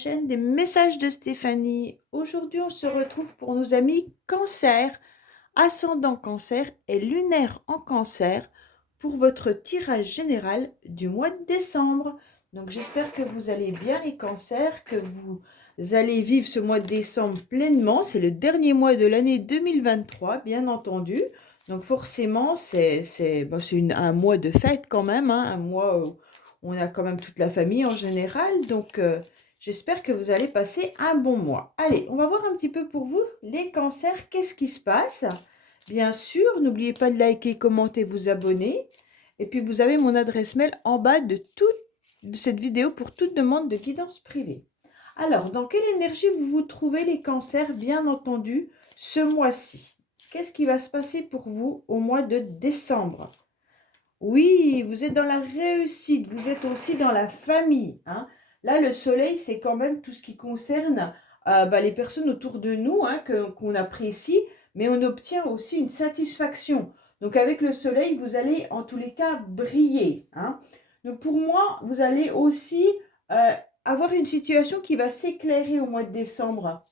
chaîne des messages de Stéphanie. Aujourd'hui, on se retrouve pour nos amis Cancer, ascendant Cancer et lunaire en Cancer pour votre tirage général du mois de décembre. Donc j'espère que vous allez bien les Cancers, que vous allez vivre ce mois de décembre pleinement. C'est le dernier mois de l'année 2023, bien entendu. Donc forcément, c'est un mois de fête quand même, hein, un mois où on a quand même toute la famille en général. Donc j'espère que vous allez passer un bon mois. Allez, on va voir un petit peu pour vous, les Cancers, qu'est-ce qui se passe. Bien sûr, n'oubliez pas de liker, commenter, vous abonner. Et puis, vous avez mon adresse mail en bas de cette vidéo pour toute demande de guidance privée. Alors, dans quelle énergie vous vous trouvez les Cancers, bien entendu, ce mois-ci? Qu'est-ce qui va se passer pour vous au mois de décembre? Oui, vous êtes dans la réussite, vous êtes aussi dans la famille, hein. Là, le soleil, c'est quand même tout ce qui concerne les personnes autour de nous, hein, qu'on apprécie, mais on obtient aussi une satisfaction. Donc, avec le soleil, vous allez en tous les cas briller, hein. Donc, pour moi, vous allez aussi avoir une situation qui va s'éclairer au mois de décembre.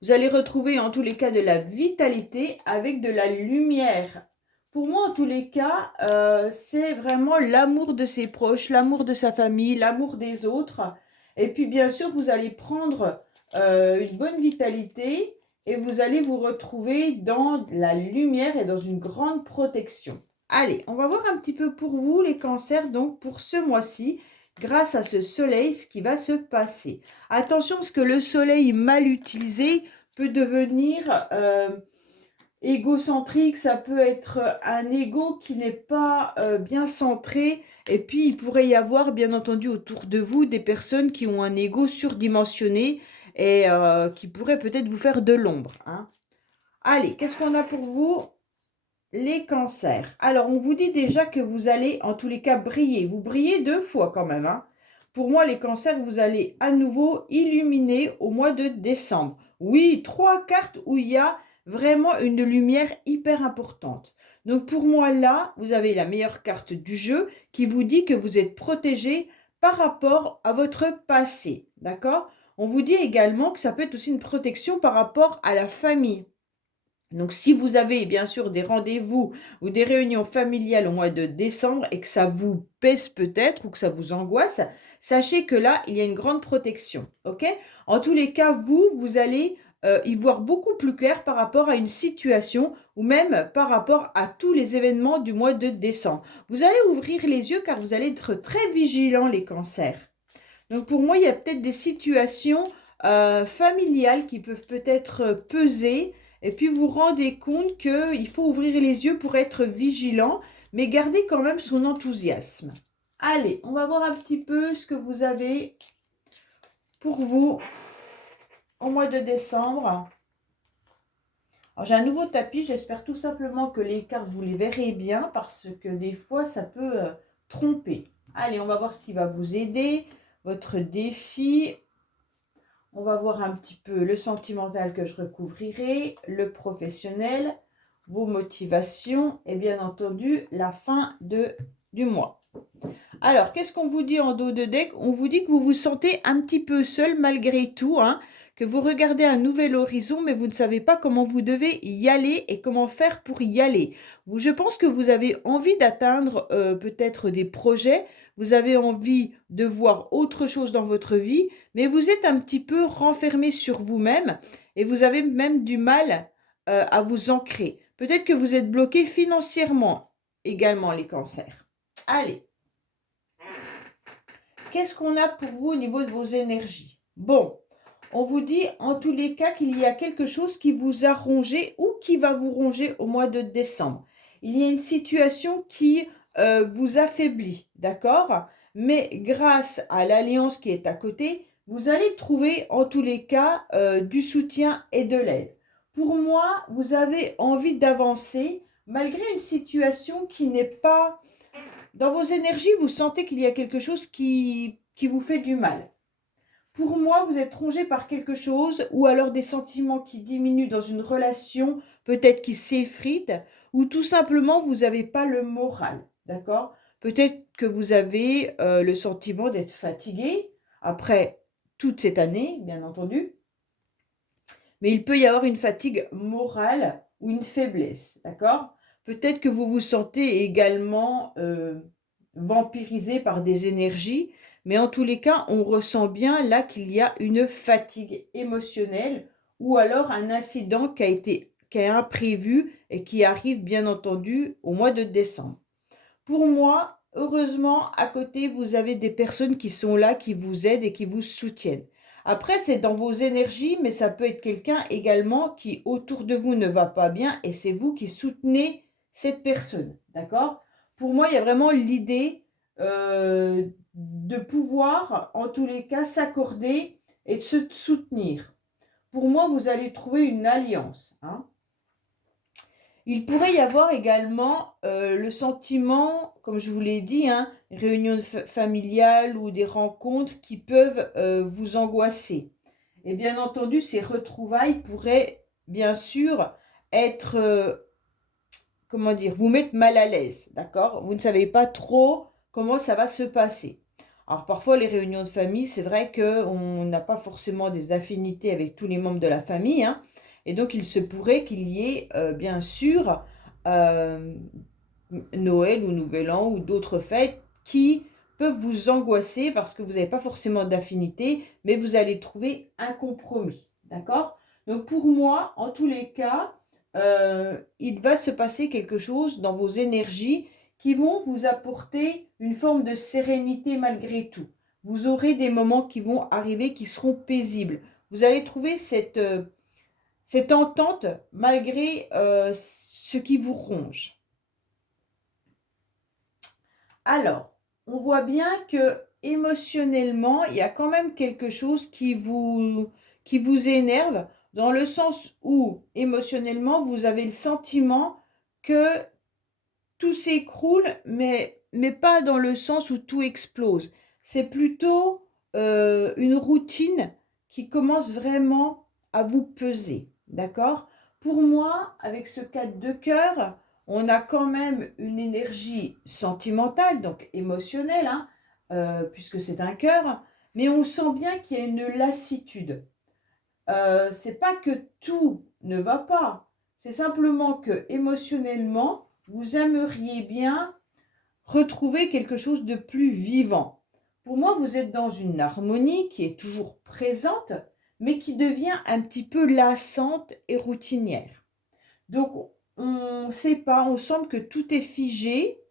Vous allez retrouver en tous les cas de la vitalité avec de la lumière. Pour moi, en tous les cas, c'est vraiment l'amour de ses proches, l'amour de sa famille, l'amour des autres. Et puis, bien sûr, vous allez prendre une bonne vitalité et vous allez vous retrouver dans la lumière et dans une grande protection. Allez, on va voir un petit peu pour vous, les Cancers, donc pour ce mois-ci, grâce à ce soleil, ce qui va se passer. Attention, parce que le soleil mal utilisé peut devenir égocentrique, ça peut être un ego qui n'est pas bien centré, et puis il pourrait y avoir bien entendu autour de vous des personnes qui ont un ego surdimensionné et qui pourraient peut-être vous faire de l'ombre, hein. Allez, qu'est-ce qu'on a pour vous, les Cancers? Alors, on vous dit déjà que vous allez en tous les cas briller. Vous brillez 2 fois quand même, hein. Pour moi, les Cancers, vous allez à nouveau illuminer au mois de décembre. Oui, 3 cartes où il y a vraiment une lumière hyper importante. Donc pour moi, là, vous avez la meilleure carte du jeu qui vous dit que vous êtes protégé par rapport à votre passé. D'accord? On vous dit également que ça peut être aussi une protection par rapport à la famille. Donc, si vous avez bien sûr des rendez-vous ou des réunions familiales au mois de décembre et que ça vous pèse peut-être ou que ça vous angoisse, sachez que là, il y a une grande protection. Ok? En tous les cas, vous allez y voir beaucoup plus clair par rapport à une situation ou même par rapport à tous les événements du mois de décembre. Vous allez ouvrir les yeux car vous allez être très vigilants, les Cancers. Donc, pour moi, il y a peut-être des situations familiales qui peuvent peut-être peser. Et puis, vous vous rendez compte qu'il faut ouvrir les yeux pour être vigilant, mais garder quand même son enthousiasme. Allez, on va voir un petit peu ce que vous avez pour vous au mois de décembre. Alors, j'ai un nouveau tapis. J'espère tout simplement que les cartes, vous les verrez bien parce que des fois, ça peut tromper. Allez, on va voir ce qui va vous aider, votre défi. On va voir un petit peu le sentimental que je recouvrirai, le professionnel, vos motivations et bien entendu la fin du mois. Alors, qu'est-ce qu'on vous dit en dos de deck? On vous dit que vous vous sentez un petit peu seul malgré tout, hein, que vous regardez un nouvel horizon, mais vous ne savez pas comment vous devez y aller et comment faire pour y aller. Je pense que vous avez envie d'atteindre peut-être des projets, vous avez envie de voir autre chose dans votre vie, mais vous êtes un petit peu renfermé sur vous-même et vous avez même du mal à vous ancrer. Peut-être que vous êtes bloqué financièrement également, les Cancers. Allez. Qu'est-ce qu'on a pour vous au niveau de vos énergies? Bon, on vous dit en tous les cas qu'il y a quelque chose qui vous a rongé ou qui va vous ronger au mois de décembre. Il y a une situation qui vous affaiblit, d'accord? Mais grâce à l'alliance qui est à côté, vous allez trouver en tous les cas du soutien et de l'aide. Pour moi, vous avez envie d'avancer malgré une situation qui n'est pas... Dans vos énergies, vous sentez qu'il y a quelque chose qui vous fait du mal. Pour moi, vous êtes rongé par quelque chose ou alors des sentiments qui diminuent dans une relation, peut-être qui s'effrite, ou tout simplement, vous n'avez pas le moral, d'accord? Peut-être que vous avez le sentiment d'être fatigué. Après, toute cette année, bien entendu. Mais il peut y avoir une fatigue morale ou une faiblesse, d'accord? Peut-être que vous vous sentez également vampirisé par des énergies, mais en tous les cas, on ressent bien là qu'il y a une fatigue émotionnelle ou alors un incident qui est imprévu et qui arrive bien entendu au mois de décembre. Pour moi, heureusement, à côté, vous avez des personnes qui sont là, qui vous aident et qui vous soutiennent. Après, c'est dans vos énergies, mais ça peut être quelqu'un également qui autour de vous ne va pas bien et c'est vous qui soutenez cette personne. D'accord? Pour moi, il y a vraiment l'idée de pouvoir, en tous les cas, s'accorder et de se soutenir. Pour moi, vous allez trouver une alliance. Hein. Il pourrait y avoir également le sentiment, comme je vous l'ai dit, hein, réunions familiales ou des rencontres qui peuvent vous angoisser. Et bien entendu, ces retrouvailles pourraient bien sûr être, comment dire, vous mettre mal à l'aise, d'accord? Vous ne savez pas trop comment ça va se passer. Alors parfois, les réunions de famille, c'est vrai qu'on n'a pas forcément des affinités avec tous les membres de la famille, hein, et donc il se pourrait qu'il y ait bien sûr euh, Noël ou Nouvel An ou d'autres fêtes qui peuvent vous angoisser parce que vous n'avez pas forcément d'affinité, mais vous allez trouver un compromis, d'accord? Donc pour moi, en tous les cas, il va se passer quelque chose dans vos énergies qui vont vous apporter une forme de sérénité malgré tout. Vous aurez des moments qui vont arriver qui seront paisibles. Vous allez trouver cette entente malgré ce qui vous ronge. Alors, on voit bien que émotionnellement, il y a quand même quelque chose qui vous énerve, dans le sens où émotionnellement, vous avez le sentiment que tout s'écroule, mais pas dans le sens où tout explose. C'est plutôt une routine qui commence vraiment à vous peser. D'accord? Pour moi, avec ce 4 de cœur, on a quand même une énergie sentimentale, donc émotionnelle, hein, puisque c'est un cœur, mais on sent bien qu'il y a une lassitude. C'est pas que tout ne va pas, c'est simplement que émotionnellement, vous aimeriez bien retrouver quelque chose de plus vivant. Pour moi, vous êtes dans une harmonie qui est toujours présente, mais qui devient un petit peu lassante et routinière. Donc, on ne sait pas, on semble que tout est figé,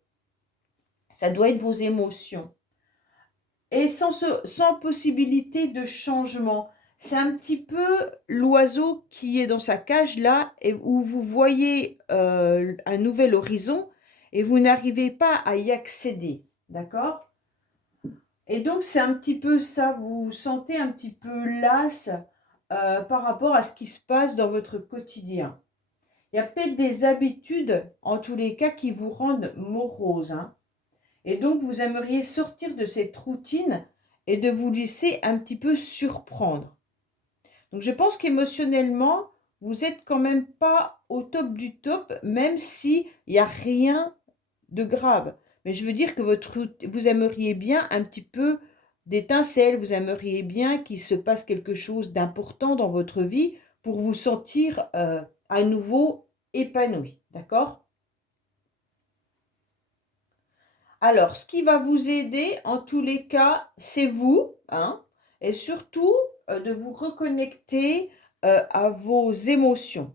ça doit être vos émotions. Et sans possibilité de changement. C'est un petit peu l'oiseau qui est dans sa cage là, et où vous voyez un nouvel horizon et vous n'arrivez pas à y accéder. D'accord? Et donc, c'est un petit peu ça, vous vous sentez un petit peu lasse par rapport à ce qui se passe dans votre quotidien. Il y a peut-être des habitudes, en tous les cas, qui vous rendent morose. Hein. Et donc, vous aimeriez sortir de cette routine et de vous laisser un petit peu surprendre. Donc, je pense qu'émotionnellement, vous n'êtes quand même pas au top du top, même s'il n'y a rien de grave. Mais je veux dire que vous aimeriez bien un petit peu d'étincelle, vous aimeriez bien qu'il se passe quelque chose d'important dans votre vie pour vous sentir à nouveau épanoui. D'accord? Alors, ce qui va vous aider, en tous les cas, c'est vous, hein, et surtout de vous reconnecter à vos émotions.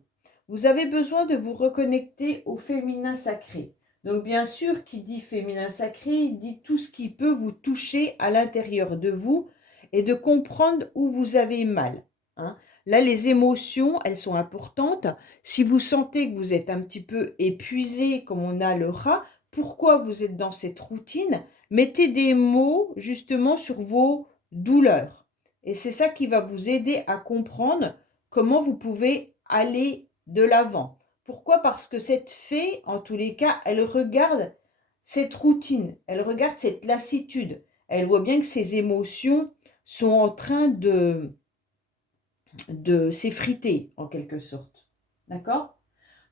Vous avez besoin de vous reconnecter au féminin sacré. Donc, bien sûr, qui dit féminin sacré, dit tout ce qui peut vous toucher à l'intérieur de vous et de comprendre où vous avez mal. Hein. Là, les émotions, elles sont importantes. Si vous sentez que vous êtes un petit peu épuisé, comme on a le rat, pourquoi vous êtes dans cette routine, mettez des mots justement sur vos douleurs. Et c'est ça qui va vous aider à comprendre comment vous pouvez aller de l'avant. Pourquoi? Parce que cette fée, en tous les cas, elle regarde cette routine, elle regarde cette lassitude. Elle voit bien que ses émotions sont en train de s'effriter, en quelque sorte. D'accord?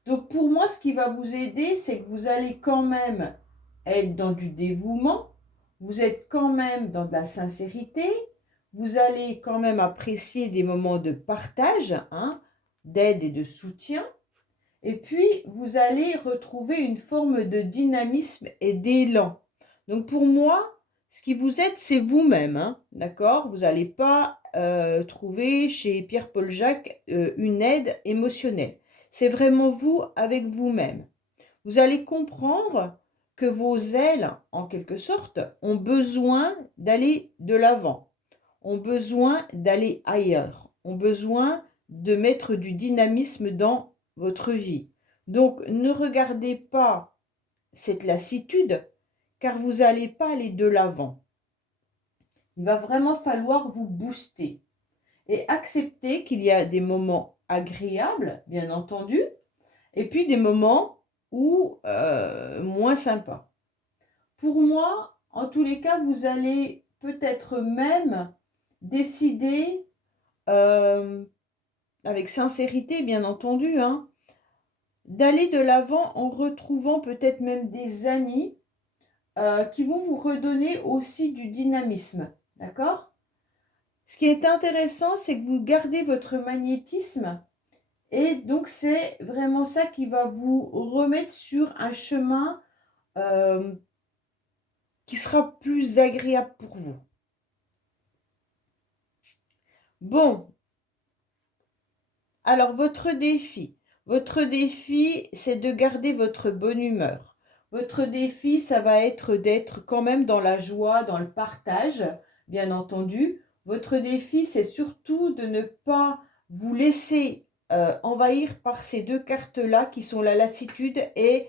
Donc pour moi, ce qui va vous aider, c'est que vous allez quand même être dans du dévouement, vous êtes quand même dans de la sincérité, vous allez quand même apprécier des moments de partage, hein, d'aide et de soutien. Et puis, vous allez retrouver une forme de dynamisme et d'élan. Donc, pour moi, ce qui vous aide, c'est vous-même, hein, d'accord? Vous n'allez pas trouver chez Pierre-Paul Jacques une aide émotionnelle. C'est vraiment vous avec vous-même. Vous allez comprendre que vos ailes, en quelque sorte, ont besoin d'aller de l'avant, ont besoin d'aller ailleurs, ont besoin de mettre du dynamisme dans votre vie. Donc, ne regardez pas cette lassitude, car vous n'allez pas aller de l'avant. Il va vraiment falloir vous booster et accepter qu'il y a des moments agréables, bien entendu, et puis des moments où moins sympas. Pour moi, en tous les cas, vous allez peut-être même décider, avec sincérité, bien entendu, hein, d'aller de l'avant en retrouvant peut-être même des amis qui vont vous redonner aussi du dynamisme. D'accord? Ce qui est intéressant, c'est que vous gardez votre magnétisme et donc c'est vraiment ça qui va vous remettre sur un chemin qui sera plus agréable pour vous. Bon, alors votre défi, c'est de garder votre bonne humeur. Votre défi, ça va être d'être quand même dans la joie, dans le partage, bien entendu. Votre défi, c'est surtout de ne pas vous laisser envahir par ces deux cartes-là qui sont la lassitude et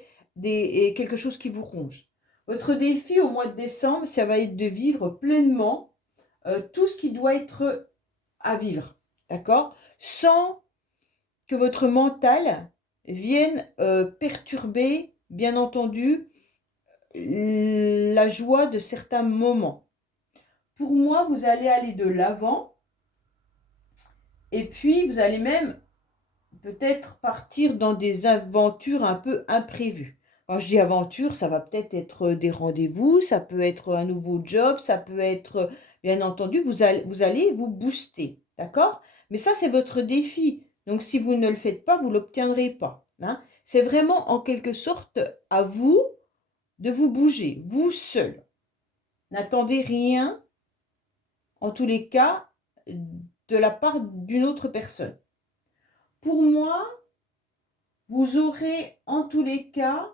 quelque chose qui vous ronge. Votre défi au mois de décembre, ça va être de vivre pleinement tout ce qui doit être à vivre, d'accord? Sans que votre mental vienne perturber, bien entendu, la joie de certains moments. Pour moi, vous allez aller de l'avant et puis vous allez même peut-être partir dans des aventures un peu imprévues. Quand je dis aventure, ça va peut-être être des rendez-vous, ça peut être un nouveau job, ça peut être, bien entendu, vous allez vous booster, d'accord? Mais ça, c'est votre défi. Donc, si vous ne le faites pas, vous ne l'obtiendrez pas, hein. C'est vraiment en quelque sorte à vous de vous bouger, vous seul. N'attendez rien, en tous les cas, de la part d'une autre personne. Pour moi, vous aurez en tous les cas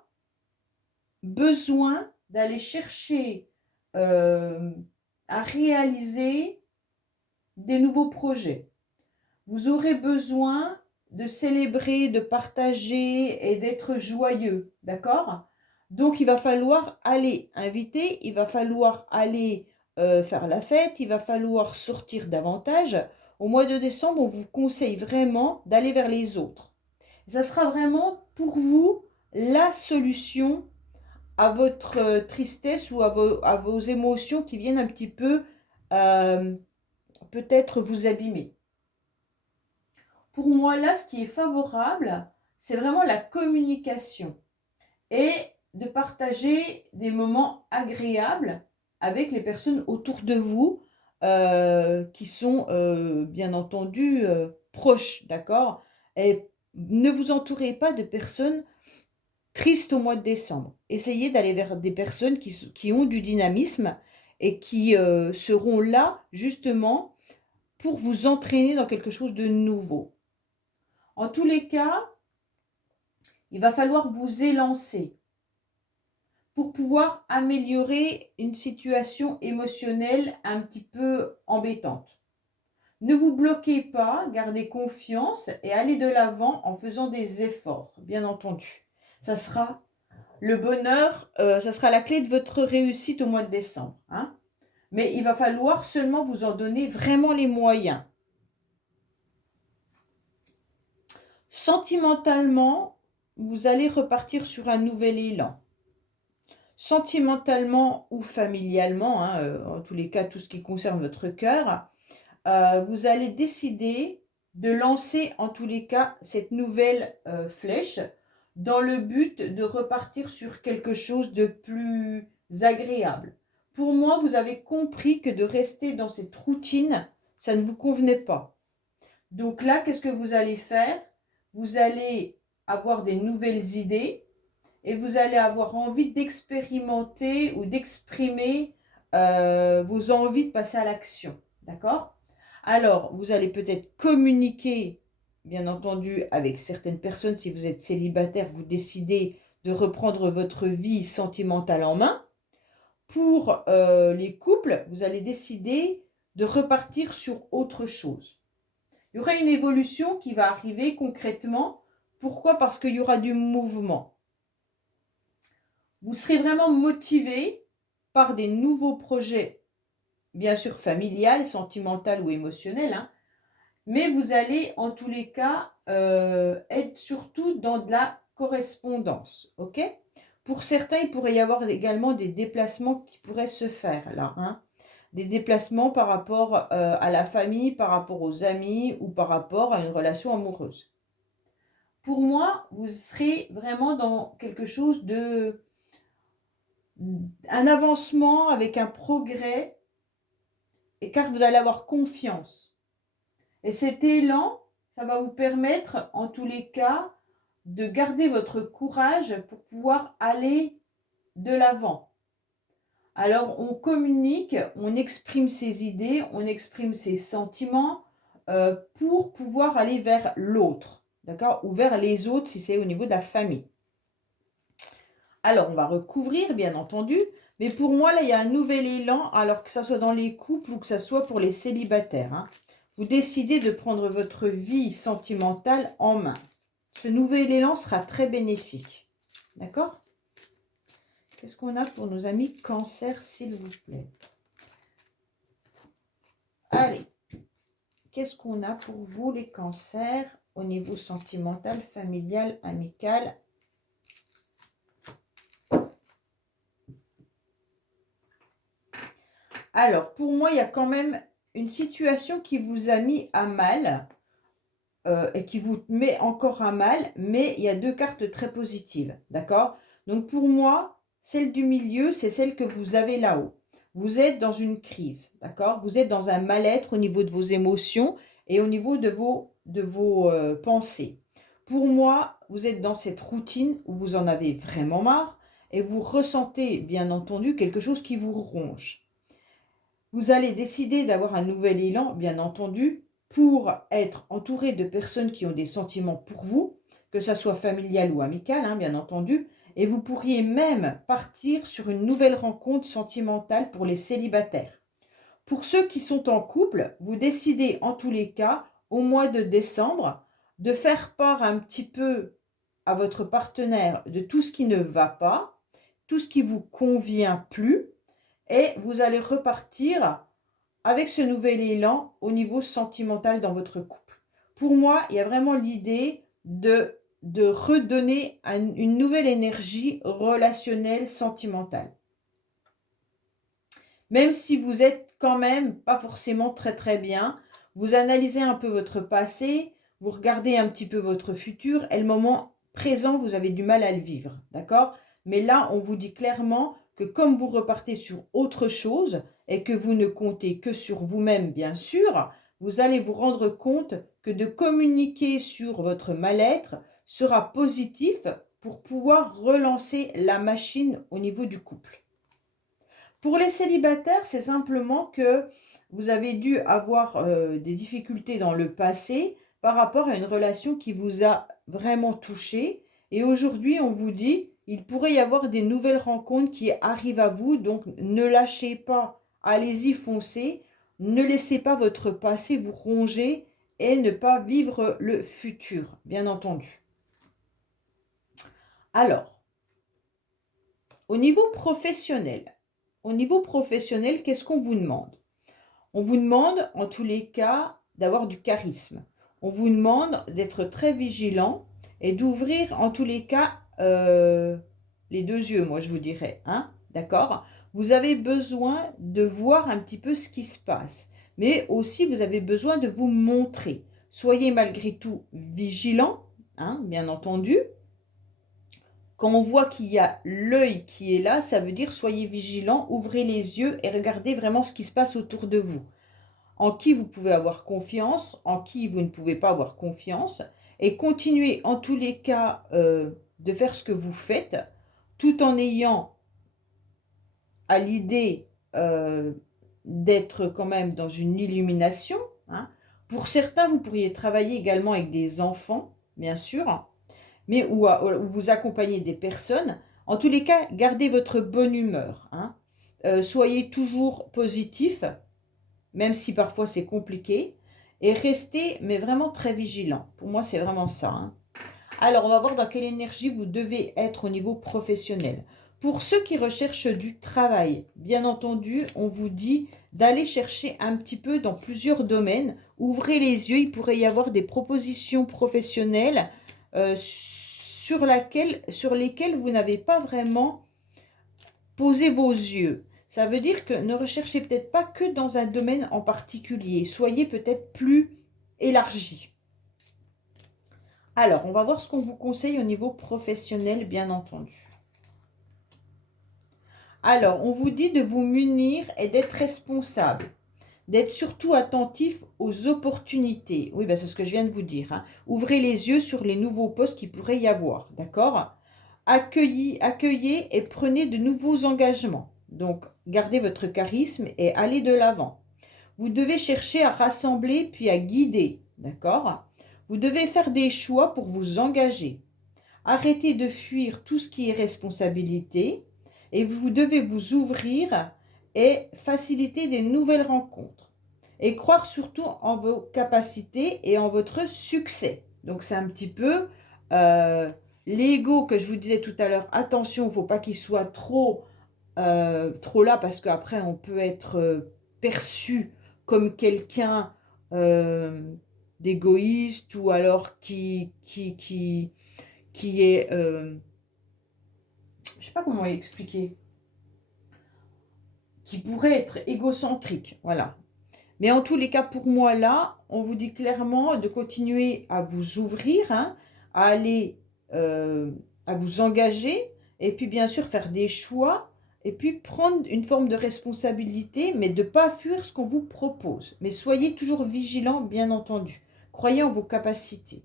besoin d'aller chercher à réaliser des nouveaux projets. Vous aurez besoin de célébrer, de partager et d'être joyeux, d'accord? Donc, il va falloir aller inviter, il va falloir aller faire la fête, il va falloir sortir davantage. Au mois de décembre, on vous conseille vraiment d'aller vers les autres. Ça sera vraiment pour vous la solution à votre tristesse ou à vos émotions qui viennent un petit peu peut-être vous abîmer. Pour moi, là, ce qui est favorable, c'est vraiment la communication et de partager des moments agréables avec les personnes autour de vous qui sont bien entendu proches, d'accord? Et ne vous entourez pas de personnes tristes au mois de décembre. Essayez d'aller vers des personnes qui ont du dynamisme et qui seront là justement pour vous entraîner dans quelque chose de nouveau. En tous les cas, il va falloir vous élancer pour pouvoir améliorer une situation émotionnelle un petit peu embêtante. Ne vous bloquez pas, gardez confiance et allez de l'avant en faisant des efforts, bien entendu. Ça sera le bonheur, ça sera la clé de votre réussite au mois de décembre, hein. Mais il va falloir seulement vous en donner vraiment les moyens. Sentimentalement, vous allez repartir sur un nouvel élan. Sentimentalement ou familialement, hein, en tous les cas, tout ce qui concerne votre cœur, vous allez décider de lancer en tous les cas cette nouvelle flèche dans le but de repartir sur quelque chose de plus agréable. Pour moi, vous avez compris que de rester dans cette routine, ça ne vous convenait pas. Donc là, qu'est-ce que vous allez faire? Vous allez avoir des nouvelles idées et vous allez avoir envie d'expérimenter ou d'exprimer vos envies de passer à l'action. D'accord? Alors, vous allez peut-être communiquer, bien entendu, avec certaines personnes. Si vous êtes célibataire, vous décidez de reprendre votre vie sentimentale en main. Pour les couples, vous allez décider de repartir sur autre chose. Il y aura une évolution qui va arriver concrètement. Pourquoi? Parce qu'il y aura du mouvement. Vous serez vraiment motivé par des nouveaux projets, bien sûr familial, sentimental ou émotionnel, hein, mais vous allez en tous les cas être surtout dans de la correspondance. Ok? Pour certains, il pourrait y avoir également des déplacements qui pourraient se faire là. Hein, des déplacements par rapport à la famille, par rapport aux amis ou par rapport à une relation amoureuse. Pour moi, vous serez vraiment dans quelque chose de... un avancement avec un progrès, et car vous allez avoir confiance. Et cet élan, ça va vous permettre, en tous les cas, de garder votre courage pour pouvoir aller de l'avant. Alors, on communique, on exprime ses idées, on exprime ses sentiments pour pouvoir aller vers l'autre, d'accord? Ou vers les autres si c'est au niveau de la famille. Alors, on va recouvrir, bien entendu, mais pour moi, là, il y a un nouvel élan, alors que ça soit dans les couples ou que ça soit pour les célibataires. Hein. Vous décidez de prendre votre vie sentimentale en main. Ce nouvel élan sera très bénéfique. D'accord? Qu'est-ce qu'on a pour nos amis Cancer, s'il vous plaît? Allez, qu'est-ce qu'on a pour vous, les cancers, au niveau sentimental, familial, amical? Alors, pour moi, il y a quand même une situation qui vous a mis à mal et qui vous met encore à mal, mais il y a deux cartes très positives, d'accord? Donc, pour moi, celle du milieu, c'est celle que vous avez là-haut. Vous êtes dans une crise, d'accord? Vous êtes dans un mal-être au niveau de vos émotions et au niveau de vos pensées. Pour moi, vous êtes dans cette routine où vous en avez vraiment marre et vous ressentez, bien entendu, quelque chose qui vous ronge. Vous allez décider d'avoir un nouvel élan, bien entendu, pour être entouré de personnes qui ont des sentiments pour vous, que ça soit familial ou amical, hein, bien entendu, et vous pourriez même partir sur une nouvelle rencontre sentimentale pour les célibataires. Pour ceux qui sont en couple, vous décidez en tous les cas, au mois de décembre, de faire part un petit peu à votre partenaire de tout ce qui ne va pas, tout ce qui vous convient plus, et vous allez repartir avec ce nouvel élan au niveau sentimental dans votre couple. Pour moi, il y a vraiment l'idée de redonner une nouvelle énergie relationnelle, sentimentale. Même si vous êtes quand même pas forcément très très bien, vous analysez un peu votre passé, vous regardez un petit peu votre futur et le moment présent, vous avez du mal à le vivre, d'accord? Mais là, on vous dit clairement que comme vous repartez sur autre chose et que vous ne comptez que sur vous-même, bien sûr, vous allez vous rendre compte que de communiquer sur votre mal-être sera positif pour pouvoir relancer la machine au niveau du couple. Pour les célibataires, c'est simplement que vous avez dû avoir des difficultés dans le passé par rapport à une relation qui vous a vraiment touché. Et aujourd'hui, on vous dit, il pourrait y avoir des nouvelles rencontres qui arrivent à vous. Donc, ne lâchez pas, allez-y, foncez. Ne laissez pas votre passé vous ronger et ne pas vivre le futur, bien entendu. Alors, au niveau professionnel, qu'est-ce qu'on vous demande? On vous demande, en tous les cas, d'avoir du charisme. On vous demande d'être très vigilant et d'ouvrir, en tous les cas, les deux yeux, moi, je vous dirais. Hein, d'accord? Vous avez besoin de voir un petit peu ce qui se passe. Mais aussi, vous avez besoin de vous montrer. Soyez malgré tout vigilant, hein, bien entendu. Quand on voit qu'il y a l'œil qui est là, ça veut dire soyez vigilants, ouvrez les yeux et regardez vraiment ce qui se passe autour de vous. En qui vous pouvez avoir confiance, en qui vous ne pouvez pas avoir confiance, et continuez en tous les cas de faire ce que vous faites, tout en ayant à l'idée d'être quand même dans une illumination, hein. Pour certains, vous pourriez travailler également avec des enfants, bien sûr, mais ou vous accompagner des personnes. En tous les cas, gardez votre bonne humeur, hein. Soyez toujours positif, même si parfois c'est compliqué, et restez, mais vraiment très vigilant. Pour moi, c'est vraiment ça, hein. Alors, on va voir dans quelle énergie vous devez être au niveau professionnel. Pour ceux qui recherchent du travail, bien entendu, on vous dit d'aller chercher un petit peu dans plusieurs domaines. Ouvrez les yeux, il pourrait y avoir des propositions professionnelles sur lesquelles vous n'avez pas vraiment posé vos yeux. Ça veut dire que ne recherchez peut-être pas que dans un domaine en particulier. Soyez peut-être plus élargi. Alors, on va voir ce qu'on vous conseille au niveau professionnel, bien entendu. Alors, on vous dit de vous munir et d'être responsable, d'être surtout attentif aux opportunités. Oui, ben c'est ce que je viens de vous dire, hein. Ouvrez les yeux sur les nouveaux postes qu'il pourrait y avoir, d'accord? Accueillez et prenez de nouveaux engagements. Donc, gardez votre charisme et allez de l'avant. Vous devez chercher à rassembler puis à guider, d'accord? Vous devez faire des choix pour vous engager. Arrêtez de fuir tout ce qui est responsabilité et vous devez vous ouvrir et faciliter des nouvelles rencontres. Et croire surtout en vos capacités et en votre succès. Donc c'est un petit peu l'ego que je vous disais tout à l'heure. Attention, il ne faut pas qu'il soit trop là parce qu'après on peut être perçu comme quelqu'un d'égoïste ou alors qui est, je ne sais pas comment expliquer, qui pourrait être égocentrique, voilà. Mais en tous les cas, pour moi, là, on vous dit clairement de continuer à vous ouvrir, hein, à aller, à vous engager, et puis bien sûr faire des choix, et puis prendre une forme de responsabilité, mais de ne pas fuir ce qu'on vous propose. Mais soyez toujours vigilants, bien entendu. Croyez en vos capacités.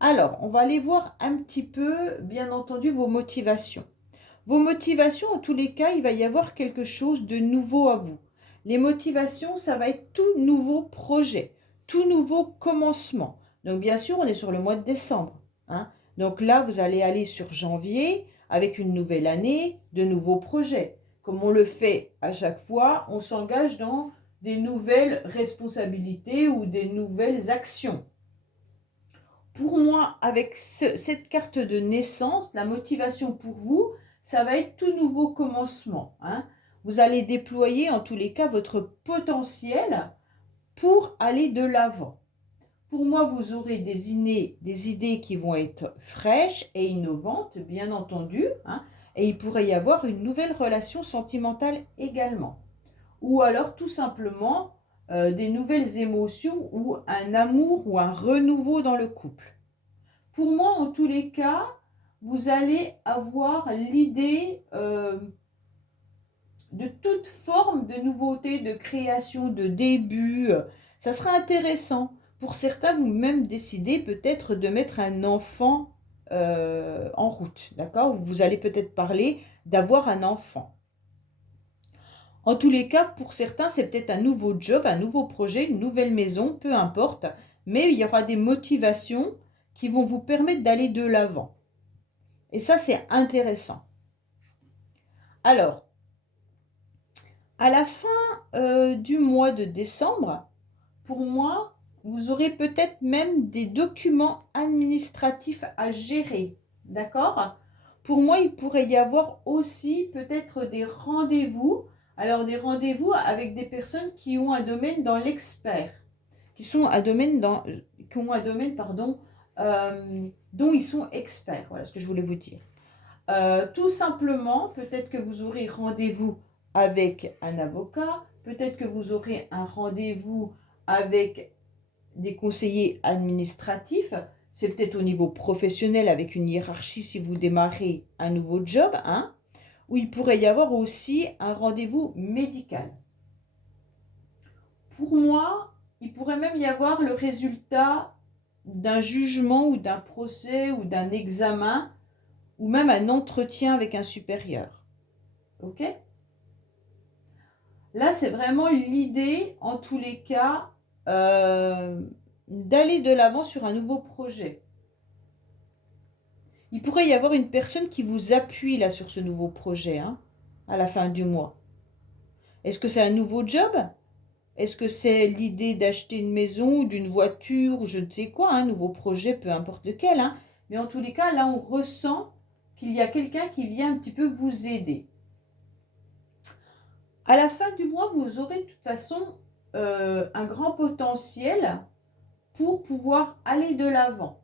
Alors, on va aller voir un petit peu, bien entendu, vos motivations. Vos motivations, en tous les cas, il va y avoir quelque chose de nouveau à vous. Les motivations, ça va être tout nouveau projet, tout nouveau commencement. Donc, bien sûr, on est sur le mois de décembre, hein. Donc là, vous allez aller sur janvier avec une nouvelle année, de nouveaux projets. Comme on le fait à chaque fois, on s'engage dans des nouvelles responsabilités ou des nouvelles actions. Pour moi, avec cette carte de naissance, la motivation pour vous, ça va être tout nouveau commencement, hein. Vous allez déployer en tous les cas votre potentiel pour aller de l'avant. Pour moi, vous aurez des idées qui vont être fraîches et innovantes, bien entendu, hein, et il pourrait y avoir une nouvelle relation sentimentale également. Ou alors tout simplement des nouvelles émotions ou un amour ou un renouveau dans le couple. Pour moi, en tous les cas, vous allez avoir l'idée de toute forme de nouveauté, de création, de début. Ça sera intéressant. Pour certains, vous même décidez peut-être de mettre un enfant en route, d'accord? Vous allez peut-être parler d'avoir un enfant. En tous les cas, pour certains, c'est peut-être un nouveau job, un nouveau projet, une nouvelle maison, peu importe. Mais il y aura des motivations qui vont vous permettre d'aller de l'avant. Et ça, c'est intéressant. Alors, à la fin du mois de décembre, pour moi, vous aurez peut-être même des documents administratifs à gérer. D'accord? Pour moi, il pourrait y avoir aussi peut-être des rendez-vous. Alors, des rendez-vous avec des personnes qui ont un domaine dans l'expert, qui ont un domaine, dont ils sont experts. Voilà ce que je voulais vous dire. Tout simplement, peut-être que vous aurez rendez-vous avec un avocat, peut-être que vous aurez un rendez-vous avec des conseillers administratifs, C'est peut-être au niveau professionnel avec une hiérarchie si vous démarrez un nouveau job, hein, où il pourrait y avoir aussi un rendez-vous médical. Pour moi, il pourrait même y avoir le résultat d'un jugement ou d'un procès ou d'un examen ou même un entretien avec un supérieur. Ok? Là, c'est vraiment l'idée, en tous les cas, d'aller de l'avant sur un nouveau projet. Il pourrait y avoir une personne qui vous appuie là sur ce nouveau projet, hein, à la fin du mois. Est-ce que c'est un nouveau job? Est-ce que c'est l'idée d'acheter une maison ou d'une voiture ou je ne sais quoi, un nouveau projet, peu importe lequel, hein. Mais en tous les cas, là, on ressent qu'il y a quelqu'un qui vient un petit peu vous aider. À la fin du mois, vous aurez de toute façon un grand potentiel pour pouvoir aller de l'avant.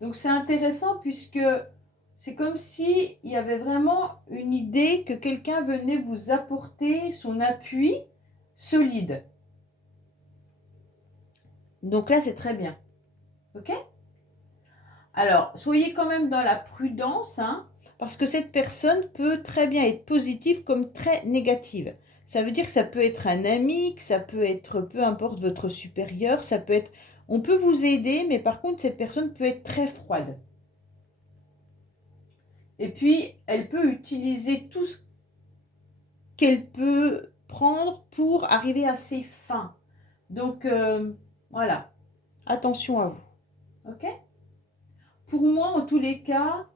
Donc c'est intéressant puisque c'est comme si il y avait vraiment une idée que quelqu'un venait vous apporter son appui solide. Donc là, c'est très bien. Ok? Alors, soyez quand même dans la prudence, hein, parce que cette personne peut très bien être positive comme très négative. Ça veut dire que ça peut être un ami, que ça peut être peu importe votre supérieur, ça peut être... On peut vous aider, mais par contre, cette personne peut être très froide. Et puis, elle peut utiliser tout ce qu'elle peut prendre pour arriver à ses fins. Donc, voilà, attention à vous. Ok? Pour moi, en tous les cas,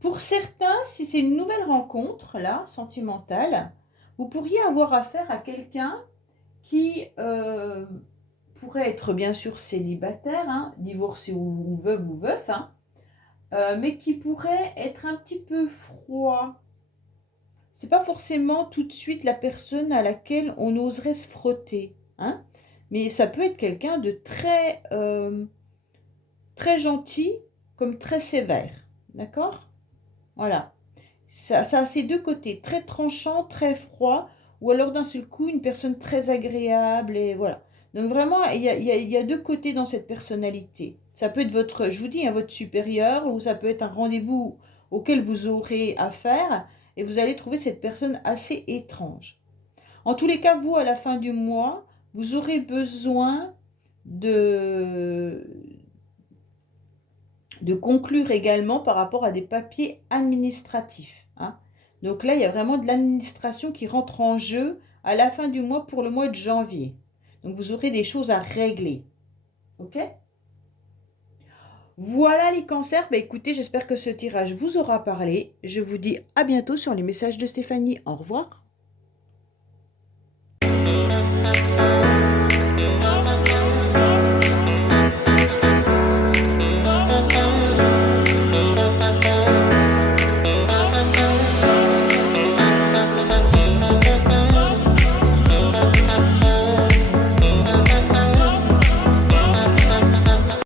pour certains, si c'est une nouvelle rencontre, là, sentimentale, vous pourriez avoir affaire à quelqu'un qui pourrait être bien sûr célibataire, hein, divorcé ou veuf, hein, mais qui pourrait être un petit peu froid. C'est pas forcément tout de suite la personne à laquelle on oserait se frotter, hein, mais ça peut être quelqu'un de très gentil comme très sévère, d'accord? Voilà. Ça a ces deux côtés, très tranchant, très froid, ou alors d'un seul coup, une personne très agréable, et voilà. Donc vraiment, il y a deux côtés dans cette personnalité. Ça peut être votre, je vous dis, hein, votre supérieur, ou ça peut être un rendez-vous auquel vous aurez affaire, et vous allez trouver cette personne assez étrange. En tous les cas, vous, à la fin du mois, vous aurez besoin de, de conclure également par rapport à des papiers administratifs, hein. Donc là, il y a vraiment de l'administration qui rentre en jeu à la fin du mois pour le mois de janvier. Donc vous aurez des choses à régler. Ok? Voilà les cancers. Bah, écoutez, j'espère que ce tirage vous aura parlé. Je vous dis à bientôt sur les messages de Stéphanie. Au revoir.